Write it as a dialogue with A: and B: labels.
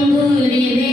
A: തമ്പൂരിനെ